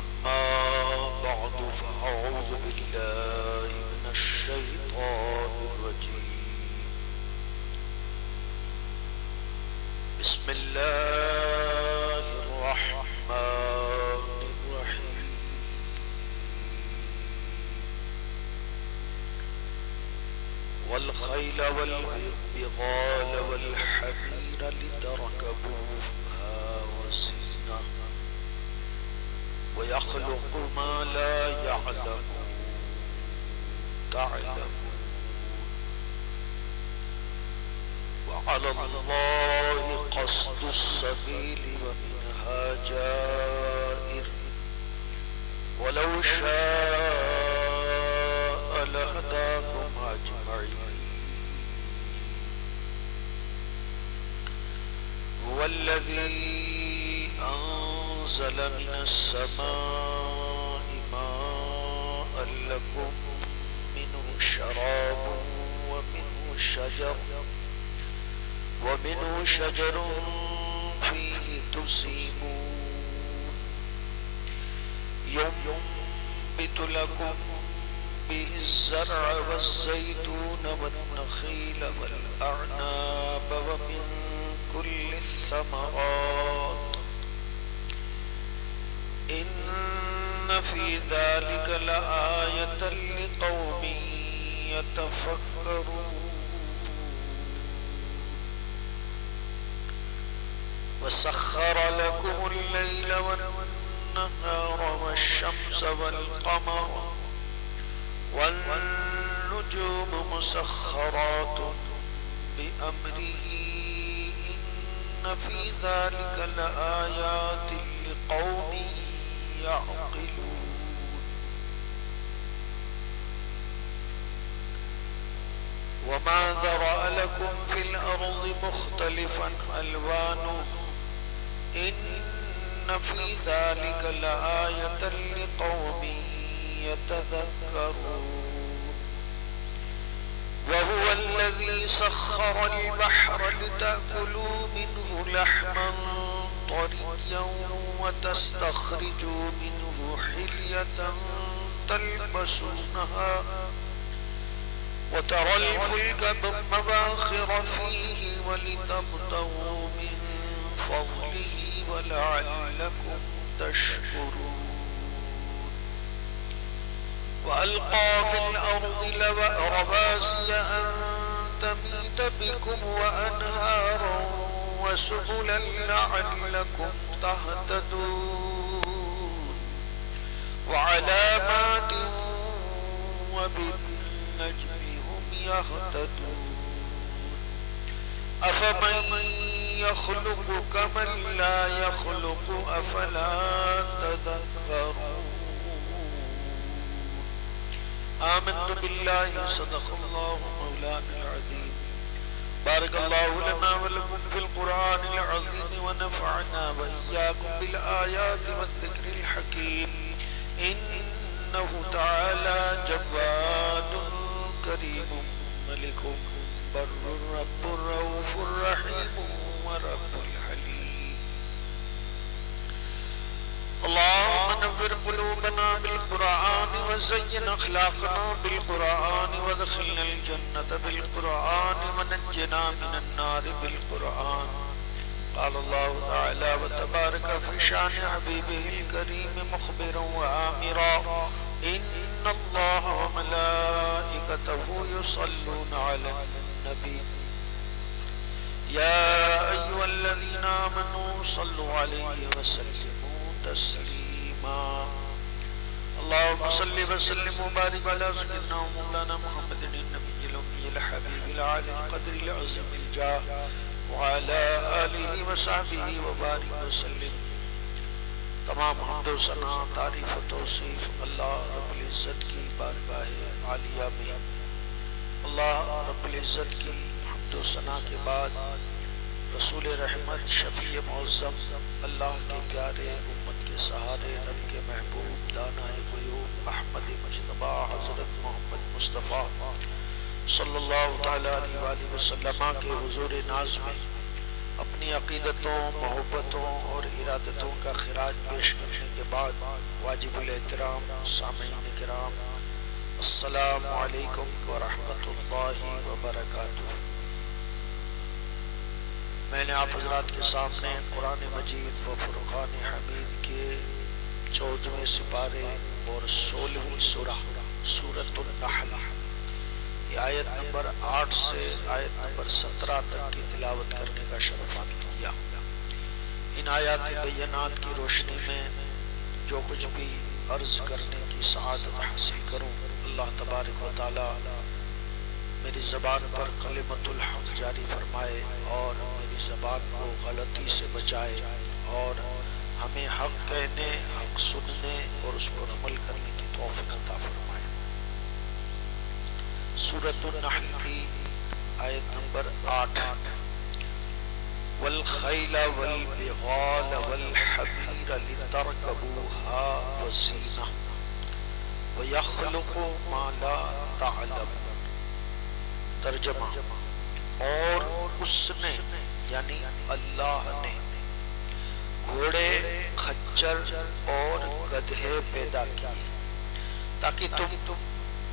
أما بعد فأعوذ بالله من الشيطان الرجيم. بسم الله الرحمن الرحيم. والخيل والبغال والحمير لتركبوها وزينة ويخلق ما لا تعلمون وعلى الله قصد السبيل ومنها جائر ولو شاء لهداكم أجمعين. هو الذي أنزل من السماء ماء لكم منه شراب ومنه شجر فيه تسيمون ينبت لكم به الزرع والزيتون والنخيل والأعناب ومن كل الثمرات إن في ذلك لآية لقوم يتفكرون. وسخر لكم الليل والنهار والشمس والقمر والنجوم مسخرات بأمره إن في ذلك لآيات لقوم يعقلون. وما ذرأ لكم في الأرض مختلفا ألوانه إن في ذلك لآية لقوم يتذكرون. وهو الذي سخر البحر لتأكلوا منه لحما طريا وتستخرجوا منه حلية تلبسونها وترى الفلك مواخر فيه ولتبتغوا من فضله ولعلكم تشكرون. وألقى في الأرض رواسي أن تميد بكم وأنهارا وسبلا لعلكم تهتدون وعلامات وبالنجم هم يهتدون. أفمن يخلق كمن لا يخلق أفلا تذكرون. آمنت بالله صدق الله مولانا العظيم. بارك الله لنا ولكم في القرآن العظيم ونفعنا وإياكم بالآيات والذكر الحكيم. إنه تعالى جواد كريم ملك بر رب رؤوف رحيم ورب الحليم. اللهم نور قلوبنا بالقرآن وزين أخلاقنا بالقرآن وادخلنا الجنة بالقرآن ونجنا من النار بالقرآن. قال الله تعالى وتبارك في شان حبيبه الكريم مخبرا وآمرا إن الله وملائكته يصلون على النبي يا أيها الذين آمنوا صلوا عليه وسلموا تسليما. اللهم صل وسلم وبارك على سيدنا ومولانا محمد النبي الأمي الحبيب العالي القدر العظيم الجاه وعلى آلہ وصحبہ وبارک وسلم. تمام حمد و ثنا تعریف و توصیف اللہ رب العزت کی بارگاہ عالیہ میں. اللہ رب العزت کی حمد و ثنا کے بعد رسول رحمت شفیع معظم اللہ کے پیارے امت کے سہارے رب کے محبوب دانائے غیوب احمد مجتبی حضرت محمد مصطفیٰ صلی اللہ تعالیٰ علیہ وآلہ وسلم کے حضور ناز میں اپنی عقیدتوں، محبتوں اور ارادتوں کا خراج پیش کرنے کے بعد واجب الاحترام سامعین کرام، السلام علیکم ورحمۃ اللہ وبرکاتہ۔ میں نے آپ حضرات کے سامنے قرآن مجید و فرقان حمید کے 14ویں سپارے اور 16ویں سورہ سورۃ النحل کی آیت نمبر 8 سے آیت نمبر 17 تک کی تلاوت کرنے کا شرف حاصل کیا۔ ان آیات بینات کی روشنی میں جو کچھ بھی عرض کرنے کی سعادت حاصل کروں، اللہ تبارک و تعالی میری زبان پر کلمۃ الحق جاری فرمائے اور میری زبان کو غلطی سے بچائے اور ہمیں حق کہنے، حق سننے اور اس پر عمل کرنے کی توفیق عطا فرمائے۔ سورۃ النحل کی آیت نمبر 8، والخیل والبغال والحمیر لترکبوها وزینہ ویخلق ما لا تعلمون۔ ترجمہ، اور اس نے یعنی اللہ نے گھوڑے، خچر اور گدھے پیدا کیے تاکہ تم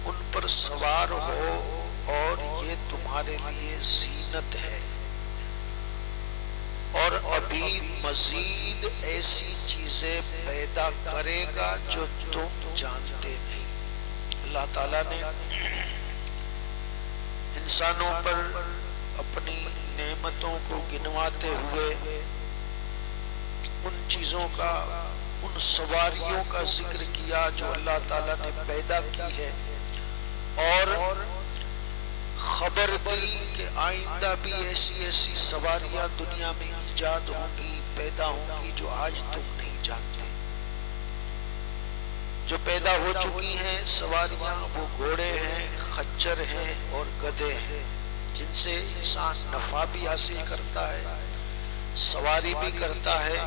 ان پر سوار ہو، اور یہ تمہارے لیے زینت ہے، اور ابھی مزید ایسی چیزیں پیدا کرے گا جو تم جانتے نہیں۔ اللہ تعالیٰ نے انسانوں پر اپنی نعمتوں کو گنواتے ہوئے ان چیزوں کا، ان سواریوں کا ذکر کیا جو اللہ تعالیٰ نے پیدا کی ہے، اور خبر دی کہ آئندہ بھی ایسی ایسی سواریاں دنیا میں ایجاد ہوں گی، پیدا ہوں گی جو آج تم نہیں جانتے۔ جو پیدا ہو چکی ہیں سواریاں وہ گھوڑے ہیں، خچر ہیں اور گدھے ہیں، جن سے انسان نفع بھی حاصل کرتا ہے، سواری بھی کرتا ہے،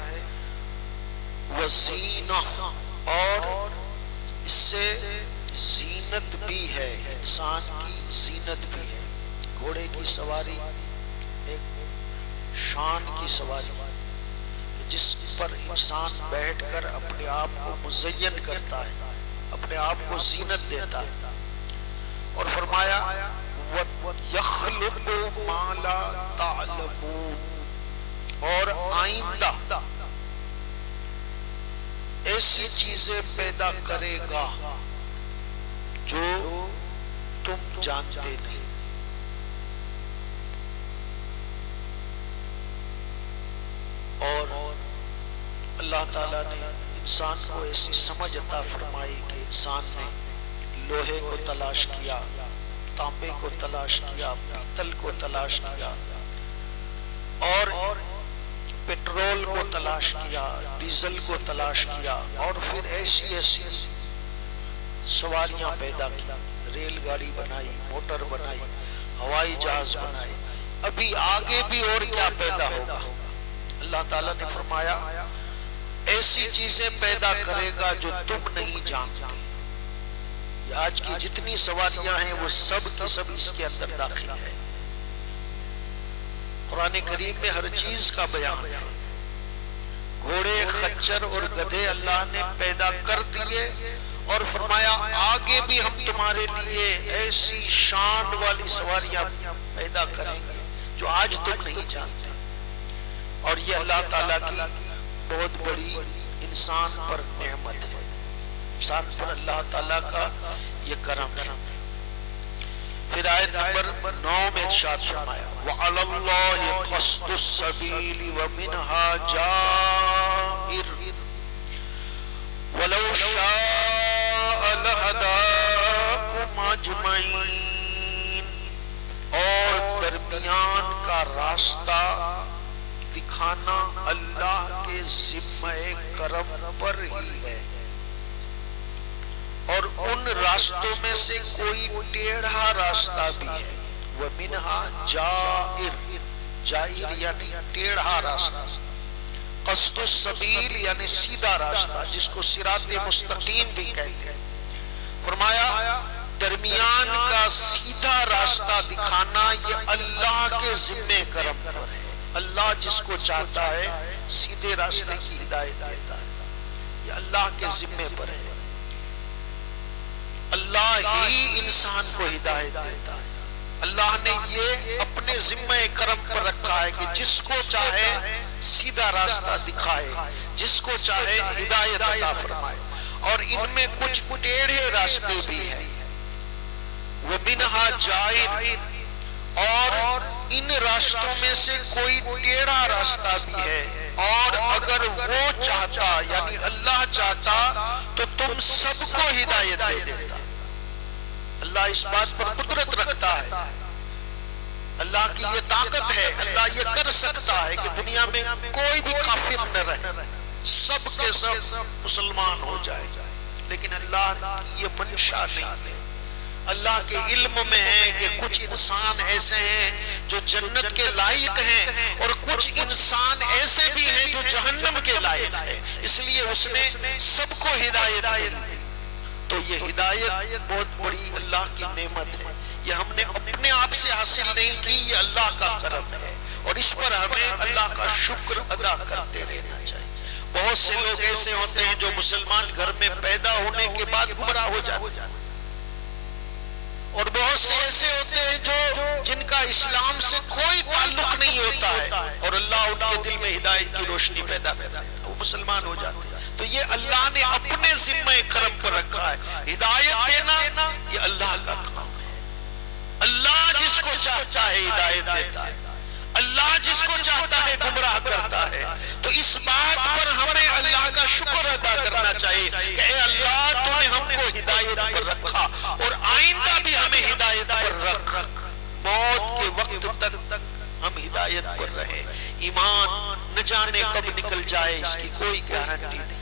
وزینہ، اور اس سے زینت بھی ہے، انسان کی زینت بھی ہے۔ گھوڑے کی سواری ایک شان کی سواری ہے جس پر انسان بیٹھ کر اپنے آپ کو مزین کرتا ہے، اپنے آپ کو زینت دیتا ہے۔ اور فرمایا وَيَخْلُقُ مَا لَا تَعْلَمُونَ، اور آئندہ ایسی چیزیں پیدا کرے گا جو تم جانتے نہیں۔ اور اللہ تعالیٰ نے انسان کو ایسی سمجھ عطا فرمائی کہ انسان نے لوہے کو تلاش کیا، تانبے کو تلاش کیا، پیتل کو تلاش کیا، اور پیٹرول کو تلاش کیا، ڈیزل کو تلاش کیا، اور پھر ایسی ایسی سواریاں پیدا کی، ریل گاڑی بنائی، موٹر بنائی، ہوائی جہاز بنائے۔ ابھی آگے بھی اور کیا پیدا ہوگا۔ اللہ تعالیٰ نے فرمایا ایسی چیزیں پیدا کرے گا جو تم نہیں جانتے۔ یہ آج کی جتنی سواریاں ہیں وہ سب کی سب اس کے اندر داخل ہے۔ قرآن کریم میں ہر چیز کا بیان ہے۔ گھوڑے، خچر اور گدھے اللہ نے پیدا کر دیے، اور فرمایا آگے بھی ہم تمہارے لیے ایسی شان والی سواریاں پیدا کریں گے جو آج تم نہیں جانتے۔ اور یہ اللہ تعالیٰ کی بہت بڑی انسان پر نعمت ہے، انسان پر اللہ تعالیٰ کا یہ کرم ہے۔ پھر آیت نمبر 9 میں ارشاد فرمایا وَعَلَى اللَّهِ قَصْدُ السَّبِيلِ وَمِنْهَا جَائِرٌ وَلَوْ شَاءَ لَهَدَاكُمْ أَجْمَعِينَ، اور درمیان کا راستہ دکھانا اللہ کے ذمہ کرم پر ہی ہے، اور ان راستوں میں سے کوئی ٹیڑھا راستہ بھی ہے۔ وَمِنْهَا جَائِرٌ، جائر یعنی ٹیڑھا راستہ، قصد السبیل یعنی سیدھا راستہ، جس کو صراط مستقیم بھی کہتے ہیں۔ فرمایا درمیان کا سیدھا راستہ دکھانا یہ اللہ کے ذمہ کرم پر ہے۔ اللہ جس کو چاہتا ہے سیدھے راستے کی ہدایت دیتا ہے، یہ اللہ کے ذمے پر ہے. اللہ ہی انسان کو ہدایت دیتا ہے. اللہ نے یہ اپنے ذمہ کرم پر رکھا ہے کہ جس کو چاہے سیدھا راستہ دکھائے, جس کو چاہے ہدایت عطا فرمائے. اور ان میں کچھ ٹیڑھے راستے بھی ہیں. وَمِنْهَا جَائِرٌ, اور ان راستوں میں سے کوئی ٹیڑھا راستہ بھی ہے. اور اگر وہ چاہتا یعنی اللہ چاہتا تو تم سب کو ہدایت دے دیتا. اللہ اس بات پر قدرت رکھتا ہے, اللہ کی یہ طاقت ہے, اللہ یہ کر سکتا ہے کہ دنیا میں کوئی بھی کافر نہ رہے, سب کے سب مسلمان ہو جائے. لیکن اللہ کی یہ منشا نہیں ہے. اللہ کے علم میں ہے کہ کچھ انسان ایسے ہیں جو جنت کے لائق ہیں اور کچھ انسان ایسے بھی ہیں جو جہنم کے لائق ہیں. اس لیے اس نے سب کو ہدایت دی. تو یہ ہدایت بہت بڑی اللہ کی نعمت ہے. یہ ہم نے اپنے آپ سے حاصل نہیں کی, یہ اللہ کا کرم ہے اور اس پر ہمیں اللہ کا شکر ادا کرتے رہنا چاہیے. بہت سے لوگ ایسے ہوتے ہیں جو مسلمان گھر میں پیدا ہونے کے بعد گمراہ ہو جاتے ہیں, اور بہت سے ایسے ہوتے ہیں جو جن کا اسلام سے کوئی تعلق نہیں ہوتا ہے اور اللہ ان کے دل میں ہدایت کی روشنی پیدا کر دیتا ہے, وہ مسلمان ہو جاتے ہیں. تو یہ اللہ نے اپنے ذمہ کرم پر رکھا ہے. ہدایت دینا یہ اللہ کا کام ہے. اللہ جس کو چاہتا ہے ہدایت دیتا ہے, اللہ جس کو چاہتا ہے گمراہ کرتا ہے. تو اس بات پر ہمیں اللہ کا شکر ادا کرنا چاہیے کہ اے اللہ تو نے ہم کو ہدایت پر رکھا اور آئندہ بھی ہمیں ہدایت پر رکھ. موت کے وقت تک ہم ہدایت پر رہیں. ایمان نہ جانے کب نکل جائے اس کی کوئی گارنٹی نہیں.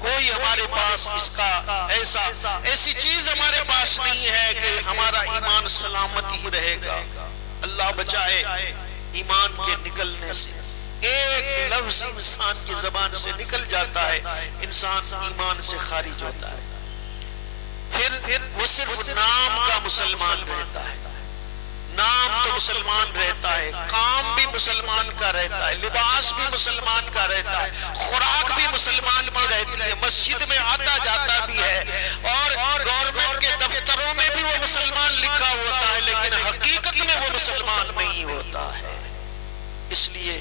کوئی ہمارے پاس اس کا ایسی چیز ہمارے پاس نہیں ہے کہ ہمارا ایمان سلامت ہی رہے گا. اللہ بچائے ایمان کے نکلنے سے. ایک لفظ انسان کی زبان سے نکل جاتا ہے, انسان ایمان سے خارج ہوتا ہے. پھر وہ صرف نام کا مسلمان رہتا ہے. نام تو مسلمان رہتا ہے, کام بھی مسلمان کا رہتا ہے, لباس بھی مسلمان کا رہتا ہے, خوراک بھی مسلمان کی رہتی ہے, مسجد میں آتا جاتا بھی ہے, اور گورنمنٹ کے دفتروں میں بھی وہ مسلمان لکھا ہوتا ہے, لیکن حقیقت میں وہ مسلمان نہیں ہوتا ہے. اس لیے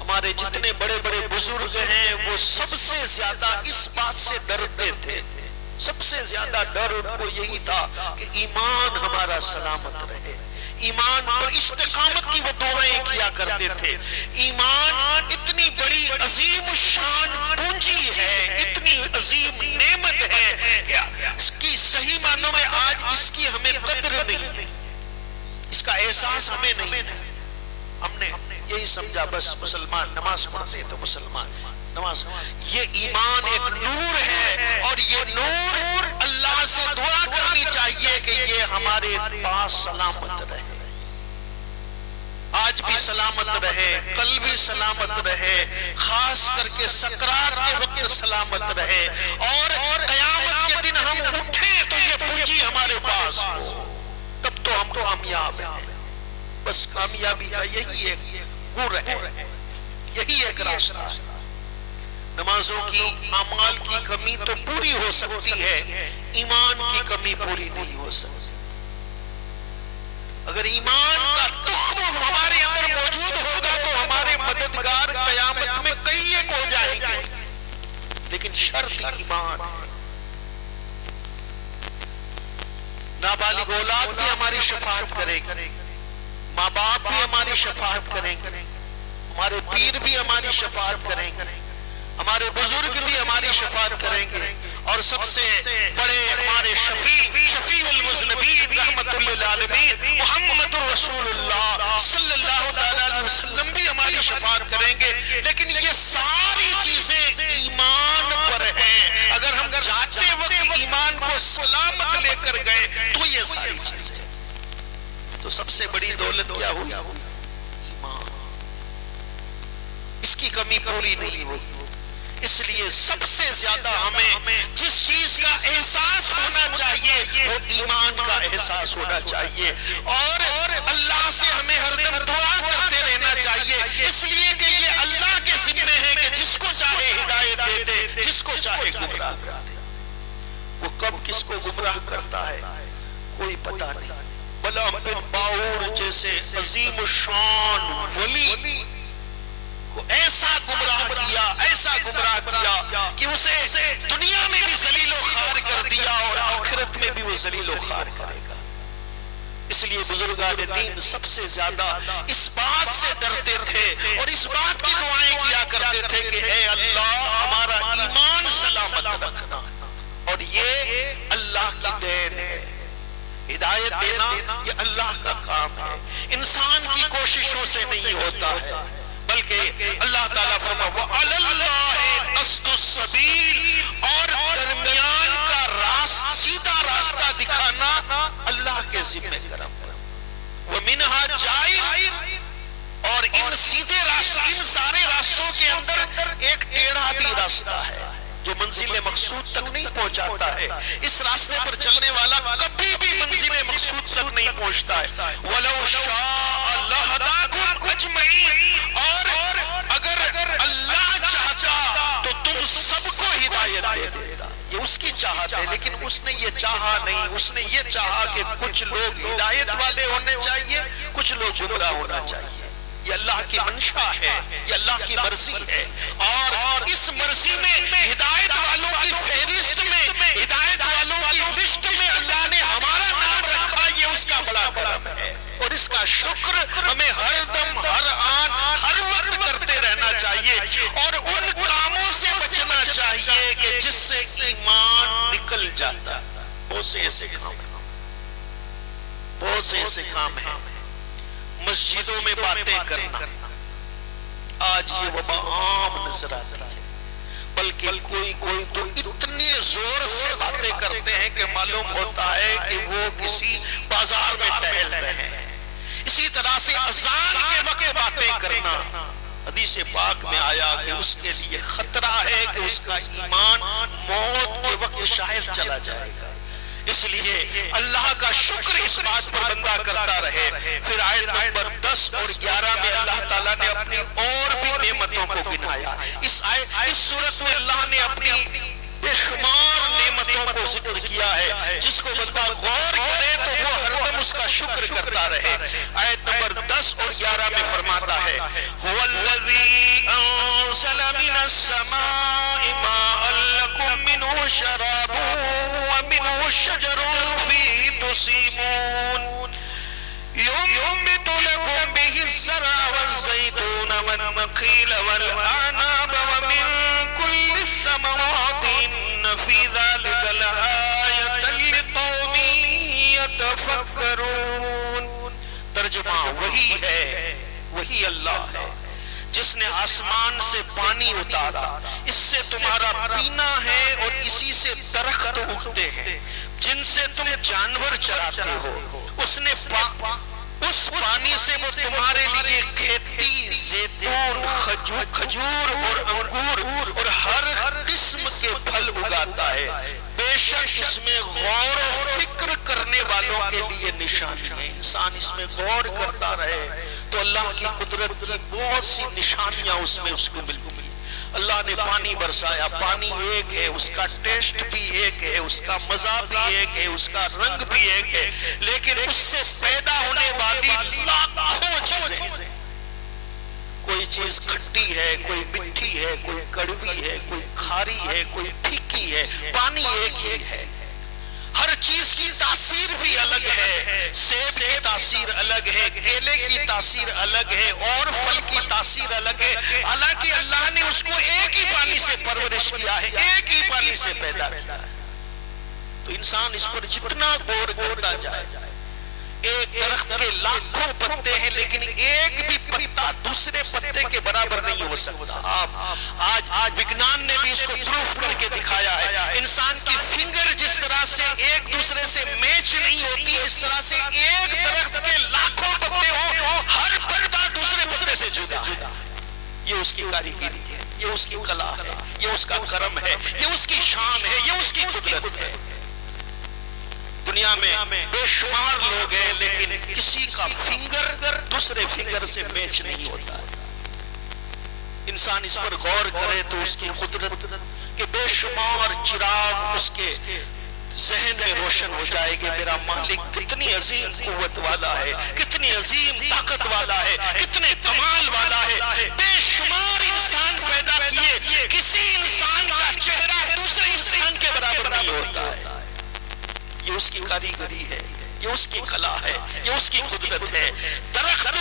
ہمارے جتنے بڑے بڑے بزرگ ہیں وہ سب سے زیادہ اس بات سے ڈرتے تھے. سب سے زیادہ ڈر ان کو یہی تھا کہ ایمان ہمارا سلامت رہے. ایمان پر استقامت کی وہ دعائیں کیا کرتے تھے. ایمان اتنی بڑی عظیم الشان پونجی ہے, اتنی عظیم نعمت ہے کہ اس کی صحیح معنوں میں آج اس کی ہمیں قدر نہیں ہے, اس کا احساس ہمیں نہیں ہے. ہم نے یہی سمجھا بس مسلمان نماز پڑھتے تو مسلمان نماز. یہ ایمان ایک نور ہے اور یہ نور اللہ سے دعا کرنی چاہیے کہ یہ ہمارے پاس سلامت رہے, آج بھی سلامت رہے, کل بھی سلامت رہے, خاص کر کے سکرات کے وقت سلامت رہے, اور قیامت کے دن ہم اٹھیں تو یہ پونجی ہمارے پاس ہو, تب تو ہم کامیاب ہیں. بس کامیابی کا یہی ایک گر ہے, یہی ایک راستہ ہے. نمازوں کی اعمال کی کمی تو پوری ہو سکتی ہے, ایمان کی کمی پوری نہیں ہو سکتی. اگر ایمان کا تخم ہمارے اندر موجود ہوگا تو ہمارے مددگار قیامت میں کئی ایک ہو جائیں گے, لیکن شرط ایمان ہے. نابالغ اولاد بھی ہماری شفاعت کرے گی, ماں باپ بھی ہماری شفاعت کریں گے, ہمارے پیر بھی ہماری شفاعت کریں گے, ہمارے بزرگ بھی ہماری شفاعت کریں گے, اور سب سے بڑے ہمارے شفیع المذنبین رحمت للعالمین محمد رسول اللہ صلی اللہ علیہ وسلم بھی ہماری شفاعت کریں گے. لیکن یہ ساری چیزیں ایمان پر ہیں. اگر ہم جاتے وقت ایمان کو سلامت لے کر گئے تو یہ ساری چیزیں. تو سب سے بڑی دولت کیا ہوئی؟ ایمان. اس کی کمی پوری نہیں ہوگی. اس لیے سب سے زیادہ ہمیں جس چیز کا احساس ہونا چاہیے وہ ایمان کا احساس ہونا چاہیے, اور اللہ سے ہمیں ہر دم دعا کرتے رہنا چاہیے, اس لیے کہ یہ اللہ کے ذمہ ہے کہ جس کو چاہے ہدایت جس کو چاہے گمراہ کر دے. وہ کب کس کو گمراہ کرتا ہے کوئی پتہ نہیں. بلعام بن باور جیسے عظیم الشان ولی کو ایسا گمراہ کیا کہ اسے دنیا میں بھی ذلیل و خوار کر دیا اور آخرت میں بھی وہ ذلیل و خوار کرے گا. اس لیے بزرگان دین سب سے زیادہ اس بات سے ڈرتے تھے اور اس بات کی دعائیں کیا کرتے تھے کہ اے اللہ ہمارا ایمان سلامت رکھنا. اور یہ اللہ کی دین ہے. ہدایت دینا یہ اللہ کا کام ہے، انسان کی کوششوں سے نہیں ہوتا ہے، بلکہ اللہ تعالیٰ فرماتا ہے وَعَلَى اللَّهِ قَصْدُ السَّبِيلِ، اور درمیان کا سیدھا راستہ دکھانا اللہ کے ذمہ کرم پر. وَمِنْهَا جَائِرٌ، اور ان سیدھے راستوں، ان سارے راستوں کے اندر ایک ٹیڑھا بھی راستہ ہے جو منزل مقصود تک نہیں پہنچاتا ہے. اس راستے پر چلنے والا کبھی بھی منزل مقصود تک نہیں پہنچتا ہے. وَلَوْ شَاءَ لَهَدَاكُمْ أَجْمَعِينَ، اور اگر اللہ چاہتا تو تم سب کو ہدایت دے دیتا. یہ اس کی چاہت ہے، لیکن اس نے یہ چاہا نہیں. اس نے یہ چاہا کہ کچھ لوگ ہدایت والے ہونے چاہیے، کچھ لوگ گمراہ ہونا چاہیے. یہ اللہ کی منشا ہے، یہ اللہ کی مرضی ہے. اور اس مرضی میں ہدایت والوں کی فہرست میں، ہدایت والوں کی لسٹ میں اللہ نے ہمارا نام رکھا، یہ اس کا بڑا کرم ہے. اور اس کا شکر ہمیں ہر دم، ہر آن، ہر وقت کرتے رہنا چاہیے اور ان کاموں سے بچنا چاہیے کہ جس سے ایمان نکل جاتا ہے. بہت سے ایسے کام ہیں. مسجدوں میں باتیں کرنا آج یہ وبا عام نظر آتی ہے، بلکہ کوئی تو اتنی زور سے باتیں کرتے ہیں کہ معلوم ہوتا ہے کہ وہ کسی بازار میں ٹہل رہے ہیں. اسی طرح سے اذان کے وقت باتیں کرنا، حدیث پاک میں آیا کہ اس کے لیے خطرہ ہے کہ اس کا ایمان موت کے وقت شاید چلا جائے گا. اس لیے اللہ کا شکر اس بات پر بندہ کرتا رہے. پھر آیت نمبر 10 اور 11 میں اللہ تعالیٰ نے اپنی اور بھی نعمتوں کو گنایا. اس صورت میں اللہ نے اپنی بے شمار نعمتوں کو ذکر کیا ہے. جس کو بندہ غور کرے تو وہ ہر دم اس کا شکر کرتا رہے. آیت نمبر 10 اور 11 میں فرماتا ہے هُوَ الَّذِي أَنزَلَ مِنَ السَّمَاءِ مَاءً لَكُم مِّنْهُ شَرَابٌ وَمِنْهُ شَجَرٌ فِيهِ تُسِيمُونَ يُنبِتُ لَكُم بِهِ الزَّرْعَ وَالزَّيْتُونَ وَالنَّخِيلَ وَالْأَعْنَابَ وَمِن كُلِّ الثَّمَرَاتِ إِنَّ فِي ذَلِكَ لَآيَةً لِقَوْمٍ يَتَفَكَّرُونَ. ترجمہ وہی ہے، وہی اللہ ہے جس نے آسمان سے پانی اتارا، اس سے تمہارا پینا ہے اور اسی سے درخت اگتے ہیں جن سے تم جانور چراتے ہو. اس نے اس پانی سے وہ تمہارے لیے کھیتی، زیتون، کھجور اور انگور اور ہر قسم کے پھل اگاتا ہے. بے شک اس میں غور و فکر کرنے والوں کے لیے نشانی ہے. انسان اس میں غور کرتا رہے تو اللہ کی قدرت کی بہت سی نشانیاں اس میں اس کو ملتی ہیں. اللہ نے پانی برسایا، پانی ایک ہے، اس کا ٹیسٹ بھی ایک ہے، اس کا مزہ بھی ایک ہے، اس کا رنگ بھی ایک ہے، لیکن اس سے پیدا ہونے والی لاکھوں چیزیں، کوئی چیز کھٹی ہے، کوئی مٹھی ہے، کوئی کڑوی ہے، کوئی کھاری ہے، کوئی پھیکی ہے. پانی ایک ہی ہے. ہر چیز کی تاثیر بھی الگ ہے. سیب کی تاثیر الگ ہے، کیلے کی تاثیر الگ ہے، اور پھل کی تاثیر الگ ہے. حالانکہ اللہ نے اس کو ایک ہی پانی سے پرورش کیا ہے، ایک ہی پانی سے پیدا کیا ہے. تو انسان اس پر جتنا غور کرتا جائے، ایک درخت کے لاکھوں پتے ہیں لیکن ایک بھی پتا دوسرے پتے کے برابر نہیں ہو سکتا. آج وگنان نے بھی اس کو پروف کر کے دکھایا ہے. انسان کی فنگر جس طرح سے ایک دوسرے سے میچ نہیں ہوتی، اس طرح سے ایک درخت کے لاکھوں پتے ہوں، ہر پتا دوسرے پتے سے جدا ہے. یہ اس کی کاریگری ہے، یہ اس کی کلا ہے، یہ اس کا کرم ہے، یہ اس کی شان ہے، یہ اس کی قدرت ہے. دنیا میں بے شمار لوگ ہیں لیکن کسی کا فنگر دوسرے فنگر سے میچ نہیں ہوتا ہے. انسان اس پر غور کرے تو اس کی قدرت کہ بے شمار چراغ اس کے ذہن میں روشن ہو جائے گی، میرا مالک کتنی عظیم قوت والا ہے، کتنی عظیم طاقت والا ہے، کتنے کمال والا ہے۔ بے شمار انسان پیدا کیے، کسی انسان کا چہرہ دوسرے انسان کے برابر نہیں ہوتا ہے۔ یہ اس کی کاریگری ہے، یہ اس کی کلا ہے، یہ اس کی قدرت ہے۔ درخت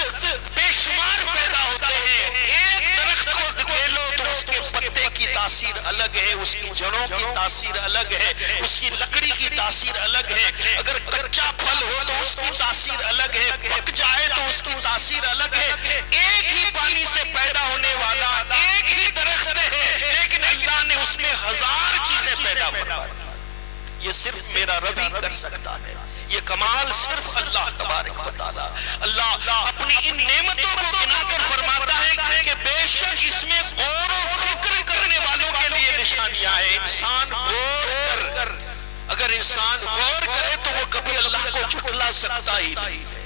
بے شمار پیدا ہوتے ہیں، ایک درخت کو دیکھ لو تو اس کے پتے کی تاثیر الگ ہے، اس کی جڑوں کی تاثیر الگ ہے، اس کی لکڑی کی تاثیر الگ ہے۔ اگر کچا پھل ہو تو اس کی تاثیر الگ ہے، پک جائے تو اس کی تاثیر الگ ہے۔ ایک ہی پانی سے پیدا ہونے والا ایک ہی درخت ہے، لیکن اللہ نے اس میں ہزار چیزیں پیدا فرما دی۔ یہ صرف میرا رب ہی کر سکتا ہے، یہ کمال صرف اللہ تبارک و تعالی۔ اللہ اپنی ان نعمتوں کو گنا کر فرماتا ہے کہ بے شک اس میں غور و فکر کرنے والوں کے لیے نشانیاں ہیں۔ انسان غور کر، اگر انسان غور کرے تو وہ کبھی اللہ کو جھٹلا سکتا ہی نہیں ہے،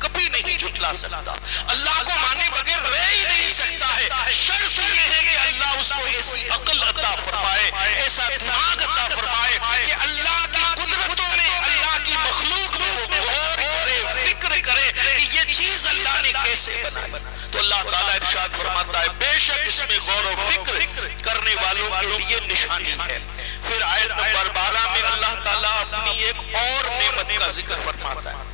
کبھی نہیں جھٹلا سکتا، اللہ کو مانے بغیر رہ ہی نہیں سکتا ہے۔ شرط یہ ہے کہ اللہ اس کو ایسی عقل عطا فرمائے، ایسا دماغ عطا فرمائے کہ اللہ کی قدرتوں میں، اللہ کی مخلوق میں وہ غور کرے، فکر کرے کہ یہ چیز اللہ نے کیسے بنائی۔ تو اللہ تعالیٰ ارشاد فرماتا ہے بے شک اس میں غور و فکر کرنے والوں کے لیے نشانی ہے۔ پھر آیت نمبر 12 میں اللہ تعالیٰ اپنی ایک اور نعمت کا ذکر فرماتا ہے۔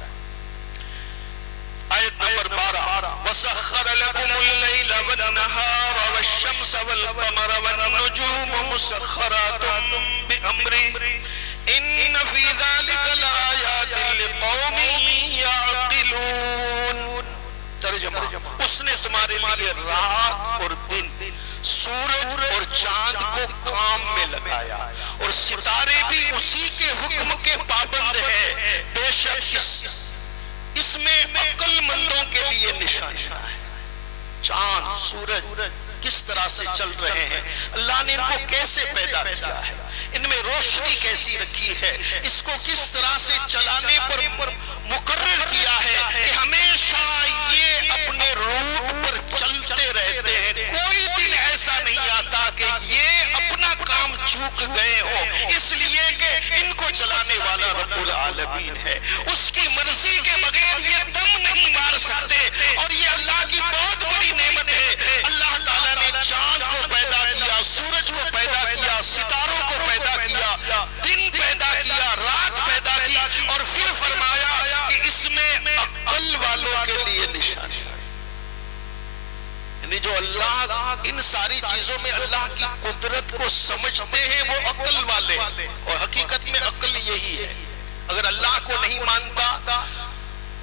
آیت نمبر 12 وَسَخَّرَ لَكُمُ اللَّيْلَ وَالنَّهَارَ وَالشَّمْسَ وَالْقَمَرَ وَالنُّجُومَ مُسَخَّرَاتٌ بِأَمْرِهِ إِنَّ فِي ذَلِكَ لَآيَاتٍ لِقَوْمٍ يَعْقِلُونَ۔ ترجمہ، اس نے تمہارے لیے رات اور دن، سورج اور چاند کو کام میں لگایا، اور ستارے بھی اسی کے حکم کے پابند ہیں۔ بے شک اس میں عقل مندوں کے لیے نشانیاں ہیں۔ چاند، سورج کس طرح سے چل رہے ہیں، اللہ نے ان کو کیسے پیدا کیا ہے، ان میں روشنی کیسی رکھی ہے، اس کو کس طرح سے چلانے پر مقرر کیا ہے کہ ہمیشہ یہ اپنے روٹ پر چلتے رہتے ہیں۔ کوئی دن ایسا نہیں آتا کہ یہ اپنا کام چوک گئے ہو، اس لیے کہ ان کو چلانے والا رب العالمین ہے، اس کی مرضی کے بغیر یہ دم نہیں مار سکتے، اور یہ اللہ کی بہت بڑی نعمت ہے۔ اللہ تعالیٰ نے چاند کو پیدا کیا، سورج کو پیدا کیا، ستاروں کو پیدا کیا، دن پیدا کیا، رات پیدا کی، اور پھر فرمایا کہ اس میں عقل والوں کے لیے نشانی ہے۔ یعنی جو اللہ ان ساری چیزوں میں اللہ کی قدرت کو سمجھتے ہیں وہ عقل والے، اور حقیقت میں عقل یہی ہے۔ اگر اللہ کو نہیں مانتا،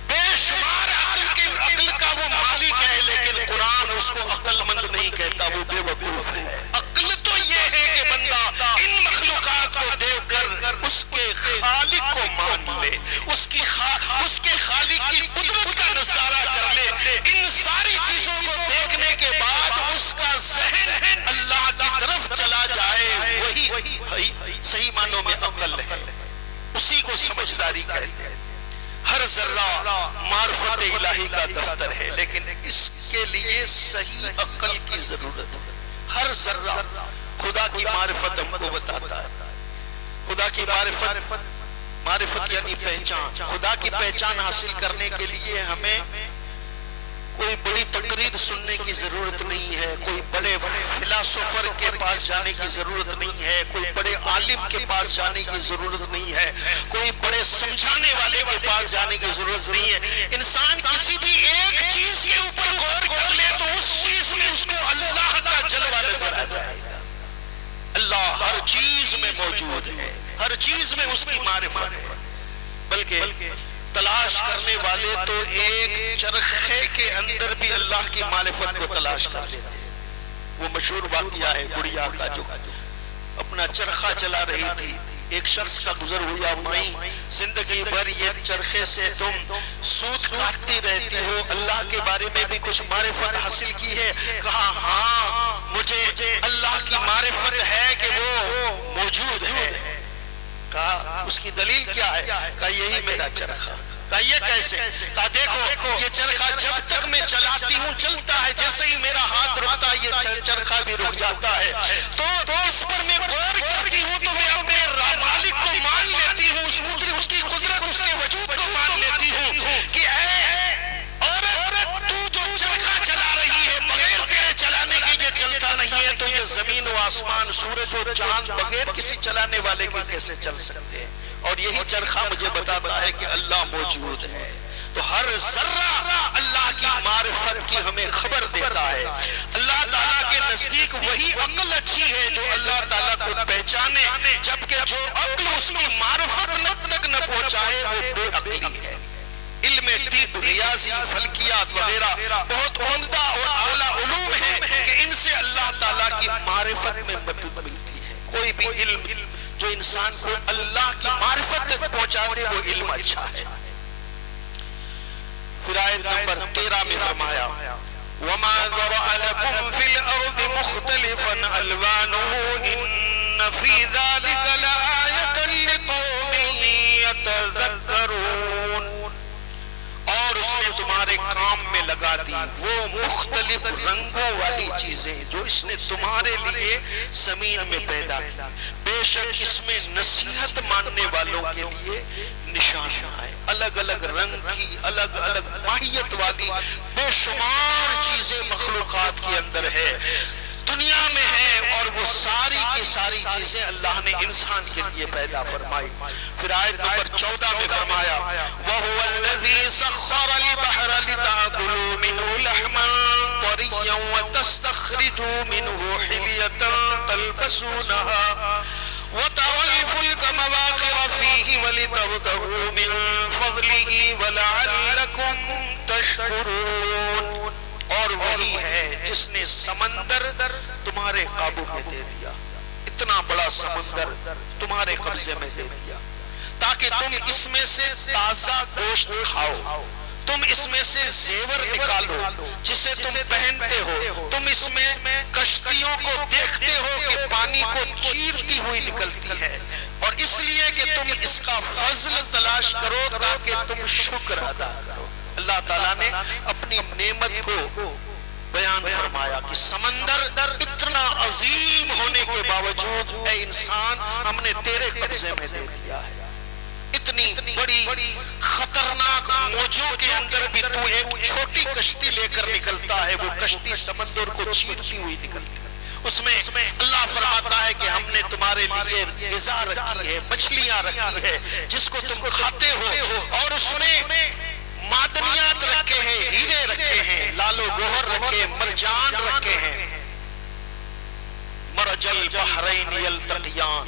بے شمار عقل کا وہ مالک ہے، لیکن قرآن اس کو عقل مند نہیں کہتا، وہ بے وقوف ہے۔ عقل تو یہ ہے کہ بندہ ان مخلوقات کو دیکھ کر اس کے خالق کو مان لے، اس کے خالق کی قدرت کا نظارہ کر لے۔ ان ساری چیزوں کو دیکھنے کے بعد اس کا ذہن اللہ کی طرف چلا جائے، وہی صحیح معنوں میں عقل ہے، اسی کو سمجھداری کہتے ہیں۔ ہر ذرہ معرفت الہی کا دفتر ہے، لیکن اس کے لیے صحیح عقل کی ضرورت ہے۔ ہر ذرہ خدا کی معرفت ہم کو بتاتا ہے۔ خدا کی معرفت یعنی پہچان۔ خدا کی پہچان حاصل کرنے کے لیے ہمیں کوئی بڑی تقریر سننے کی ضرورت نہیں ہے، کوئی بڑے فلاسفر کے پاس جانے کی ضرورت نہیں ہے، کوئی بڑے عالم کے پاس جانے کی ضرورت نہیں ہے، کوئی بڑے سمجھانے والے کے پاس جانے کی ضرورت نہیں ہے۔ انسان کسی بھی ایک چیز کے اوپر غور کر لے تو اس چیز میں اس کو اللہ کا جلوہ نظر آ جائے گا۔ اللہ ہر چیز میں موجود ہے، ہر چیز میں اس کی معرفت ہے، بلکہ تلاش کرنے والے تو ایک چرخے کے اندر بھی اللہ کی معرفت کو تلاش کر لیتے ہیں۔ وہ مشہور واقعہ ہے گڑیا کا، جو اپنا چرخہ چلا رہی تھی، ایک شخص کا گزر ہوا، مائی زندگی بھر یہ چرخے سے تم سوت کاٹتی رہتی ہو، اللہ کے بارے میں بھی کچھ معرفت حاصل کی ہے؟ کہا ہاں مجھے اللہ کی معرفت ہے کہ وہ موجود ہے۔ کہا اس کی دلیل کیا ہے؟ کہا یہی میرا چرخہ۔ کہا یہ کیسے؟ کہا دیکھو یہ چرخہ جب تک میں چلاتی ہوں چلتا ہے، جیسے ہی میرا ہاتھ رکتا ہے یہ چرخہ بھی رک جاتا ہے۔ تو اس پر میں سورج اور چاند بغیر کسی چلانے والے کے کیسے چل سکتے ہیں؟ اور یہی چرخہ مجھے بتاتا ہے کہ اللہ موجود ہے۔ تو ہر ذرہ اللہ کی معرفت کی ہمیں خبر دیتا ہے۔ اللہ تعالیٰ کے نزدیک وہی عقل اچھی ہے جو اللہ تعالیٰ کو پہچانے، جبکہ جو عقل اس کی معرفت تک نہ پہنچائے وہ بے عقلی ہے۔ علم طب، ریاضی، فلکیات وغیرہ بہت عمدہ اور اعلیٰ علوم ہیں کہ ان سے اللہ تعالیٰ کی معرفت میں مدد ملتی ہے۔ کوئی بھی علم جو انسان کو اللہ کی معرفت تک پہنچا دے وہ علم اچھا ہے۔ پھر آیت نمبر 13 میں فرمایا وَمَا ذَرَأَ لَكُمْ فِي الْأَرْضِ مُخْتَلِفًا أَلْوَانُهُ إِنَّ فِي ذَلِكَ لَآيَةً لِقَوْمٍ يَتَذَكَّرُونَ۔ اور اس نے تمہارے کام میں لگا دی وہ مختلف رنگوں والی چیزیں جو اس نے تمہارے لیے زمین میں پیدا کی، بے شک اس میں نصیحت ماننے والوں کے لیے نشانیاں ہیں۔ الگ الگ رنگ کی، الگ الگ ماہیت والی بے شمار چیزیں مخلوقات کے اندر ہے، دنیا میں ہے، اور وہ ساری کی ساری چیزیں اللہ نے انسان کے لیے پیدا فرمائی۔ پھر آیت نمبر 14 میں فرمایا وَهُوَ الَّذِي سَخَّرَ الْبَحْرَ لِتَأْكُلُوا مِنْهُ لَحْمًا طَرِيًّا وَتَسْتَخْرِجُوا مِنْهُ حِلْيَةً تَلْبَسُونَهَا وَتَرَى الْفُلْكَ مَوَاخِرَ فِيهِ وَلِتَبْتَغُوا مِنْ فَضْلِهِ وَلَعَلَّكُمْ تَشْكُرُونَ۔ اور وہی ہے جس نے سمندر تمہارے قابو میں دے دیا، اتنا بڑا سمندر تمہارے قبضے میں دے دیا تاکہ تم اس میں سے تازہ گوشت کھاؤ، تم اس میں سے زیور نکالو جسے تم پہنتے ہو، تم اس میں کشتیوں کو دیکھتے ہو کہ پانی کو چیرتی ہوئی نکلتی ہے، اور اس لیے کہ تم اس کا فضل تلاش کرو تاکہ تم شکر ادا کرو۔ اللہ تعالیٰ نے اپنی نعمت کو بیان فرمایا کہ سمندر اتنا عظیم ہونے کے باوجود اے انسان ہم نے تیرے قبضے میں دے دیا ہے، اتنی بڑی خطرناک موجوں کے اندر بھی تو ایک چھوٹی کشتی لے کر نکلتا ہے، وہ کشتی سمندر کو چیرتی ہوئی نکلتی ہے۔ اس میں اللہ فرماتا ہے کہ ہم نے تمہارے لیے غذا رکھی ہے، مچھلیاں رکھی ہے جس کو تم کھاتے ہو، اور اس میں معدنیات رکھے ہیں، ہیرے رکھے ہیں، لال و گوہر رکھے، مرجان رکھے ہیں۔ مرج البحرین یلتقیان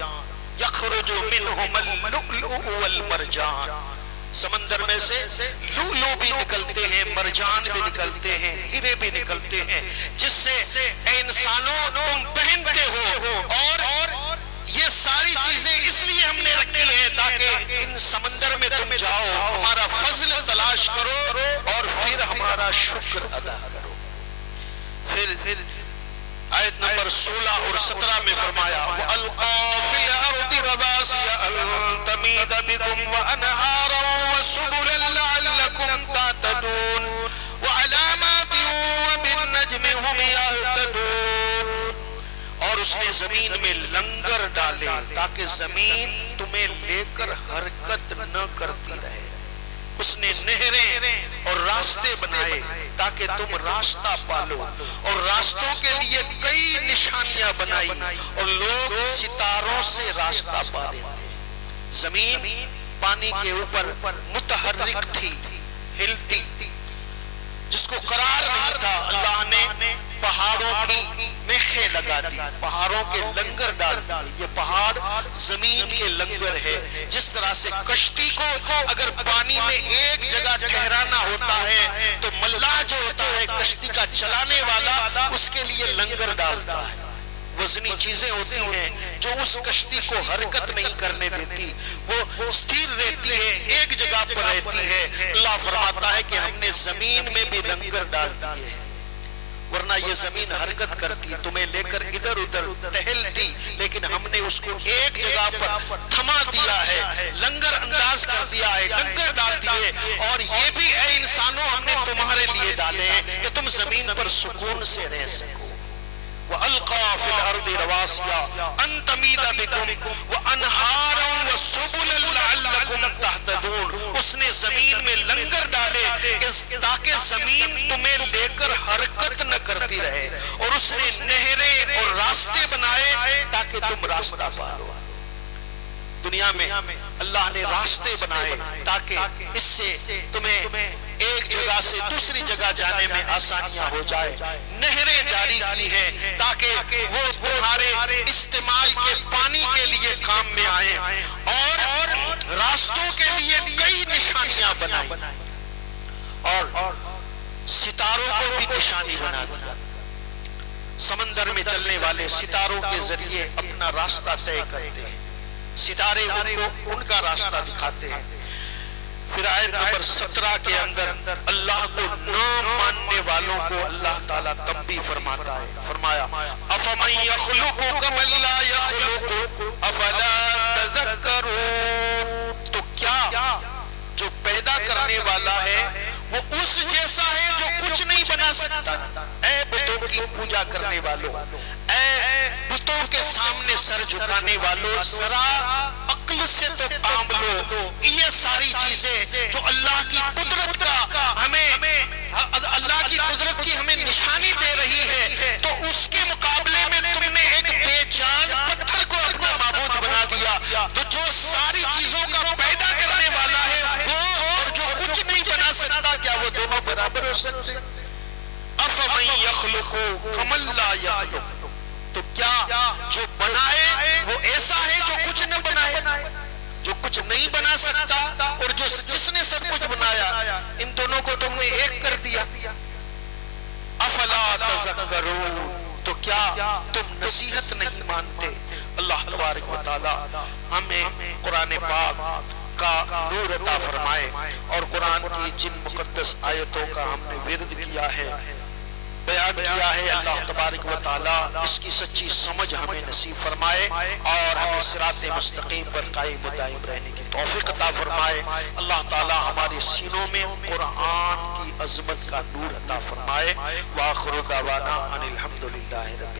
یخرج منہما اللؤلؤ والمرجان۔ سمندر میں سے لؤلؤ بھی نکلتے ہیں، مرجان بھی نکلتے ہیں، ہیرے بھی نکلتے ہیں، جس سے اے انسانوں تم پہنتے ہو، اور یہ ساری چیزیں اس لیے ہم نے رکھی ہیں تاکہ ان سمندر میں تم جاؤ، ہمارا فضل تلاش کرو اور پھر ہمارا شکر ادا کرو۔ پھر آیت نمبر 16 اور 17 میں فرمایا وَأَلْقَى فِي الْأَرْضِ رَوَاسِيَ أَن تَمِيدَ بِكُمْ وَأَنْهَارًا وَسُبُلًا لَعَلَّكُمْ تَهْتَدُونَ وَعَلَامَاتٍ وَبِالنَّجْمِ هُمْ يَهْتَدُونَ۔ اور اس نے زمین میں لنگر ڈالے تاکہ زمین تمہیں لے کر حرکت نہ کرتی رہے، اس نے نہریں اور راستے بنائے تاکہ تم راستہ پالو، اور راستوں کے لیے کئی نشانیاں بنائی، اور لوگ ستاروں سے راستہ پا لیتے ہیں۔ زمین پانی کے اوپر متحرک تھی، ہلتی، جس کو قرار نہیں تھا، اللہ نے پہاڑوں کی میخیں لگا دی، پہاڑوں کے لنگر ڈال دیے۔ یہ پہاڑ زمین کے لنگر ہے، جس طرح سے کشتی کو اگر پانی میں ایک جگہ ٹھہرانا ہوتا ہے تو ملاح جو ہوتا ہے کشتی کا چلانے والا اس کے لیے لنگر ڈالتا ہے۔ وزنی چیزیں ہوتی ہیں جو اس کشتی کو حرکت نہیں کرنے دیتی، وہ ستھر رہتی ہے، ایک جگہ پر رہتی ہے۔ اللہ فرماتا ہے کہ ہم نے زمین میں بھی لنگر ڈال دیے ہیں، ورنہ یہ زمین حرکت کرتی، تمہیں لے کر ادھر ادھر ٹہلتی، لیکن ہم نے اس کو ایک جگہ پر تھما دیا ہے، لنگر انداز کر دیا ہے، لنگر ڈال دیے۔ اور یہ بھی اے انسانوں ہم نے تمہارے لیے ڈالے ہیں کہ تم زمین پر سکون سے رہ سکو۔ وَأَلْقَى فِي الْأَرْضِ رَوَاسِيَ أَن تَمِيدَ بِكُمْ وَأَنْهَارًا سبلا لعلکم تہتدون، اس نے زمین میں لنگر ڈالے تاکہ زمین تمہیں لے کر حرکت نہ کرتی رہے، اور اس نے نہریں اور راستے بنائے تاکہ تم راستہ پالو۔ دنیا میں اللہ نے راستے بنائے تاکہ اس سے تمہیں ایک جگہ سے دوسری جگہ جانے میں آسانیاں ہو جائے، نہریں جاری کی ہیں تاکہ وہ تمہارے استعمال کے پانی کے لیے کام میں آئیں، اور راستوں کے لیے کئی نشانیاں بنائی، اور ستاروں کو بھی نشانی بنا دیا۔ سمندر میں چلنے والے ستاروں کے ذریعے اپنا راستہ طے کرتے ہیں، ستارے ان کا راستہ دکھاتے ہیں۔ پھر آیت نمبر 17 کے اندر اللہ کو نہ ماننے والوں کو اللہ تعالیٰ تنبیہ فرماتا ہے، فرمایا أَفَمَنْ يَخْلُقُ كَمَنْ لَا يَخْلُقُ أَفَلَا تَذَكَّرُونَ، تو کیا جو پیدا کرنے والا ہے وہ اس جیسا ہے جو کچھ نہیں بنا سکتا؟ اے بتوں کی پوجا کرنے والوں، اے بتوں کے سامنے سر جھکانے والوں، ذرا عقل سے تو کام لو۔ یہ ساری چیزیں جو اللہ کی قدرت کا اللہ کی قدرت کی ہمیں نشانی دے رہی ہے، تو اس کے مقابلے میں تم نے ایک بے جان پتھر کو اپنا معبود بنا دیا۔ تو جو ساری چیزوں کا پیدا کرنے والا ہے وہ، اور جو کچھ نہیں بنا سکتا، کیا وہ دونوں برابر ہو سکتے؟ أَفَمَنْ يَخْلُقُ كَمَنْ لَا يَخْلُقُ، تو کیا جو بنائے وہ ایسا ہے جو کچھ نہ بنائے، جو کچھ نہیں بنا سکتا اور جس نے سب کچھ بنایا، ان دونوں کو تم نے ایک کر دیا۔ افلا تذکرون، تو کیا تم نصیحت نہیں مانتے؟ اللہ تبارک و تعالی ہمیں قرآن پاک کا نور عطا فرمائے، اور قرآن کی جن مقدس آیتوں کا ہم نے ورد کیا ہے، بیان کیا ہے، اللہ تبارک و تعالی اس کی سچی سمجھ ہمیں نصیب فرمائے، اور ہمیں صراط مستقیم پر قائم و دائم رہنے کی توفیق عطا فرمائے۔ اللہ تعالی ہمارے سینوں میں قرآن کی عظمت کا نور عطا فرمائے۔ وآخر دعوانا ان الحمدللہ رب